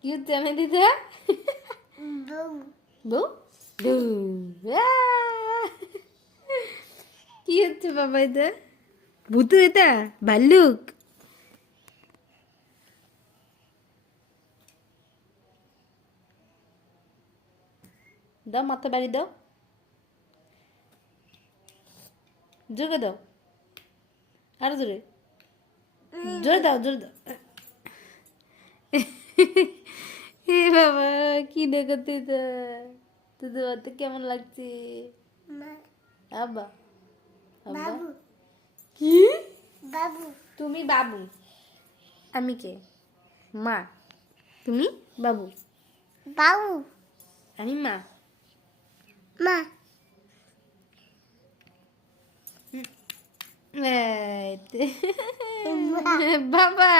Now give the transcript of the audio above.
কি হচ্ছে আমি দিদা? বউ বউ কি হচ্ছে বাবা? এটা ভূত, এটা ভাল্লুক। দাও, মাথা বাড়ি দাও, জোরে দাও, আরো জোরে, জোরে দাও, জোরে দাও। এ বাবা, কি দেখাতে তোদের বাড়িতে কেমন লাগছে? আব্বা, আব্বা কি? বাবু। তুমি বাবু, আমি কে? মা। তুমি বাবু, বাবু। আমি মা, মা। বাবা